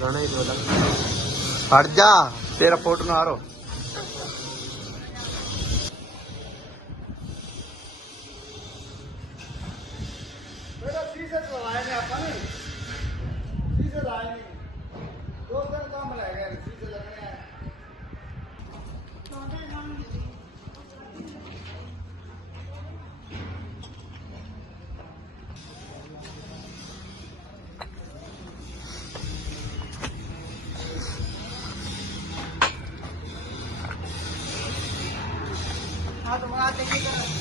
गाना ही बोला हट जा तेरा फोटो ना आ रहा हाँ तो मंगा देंगे।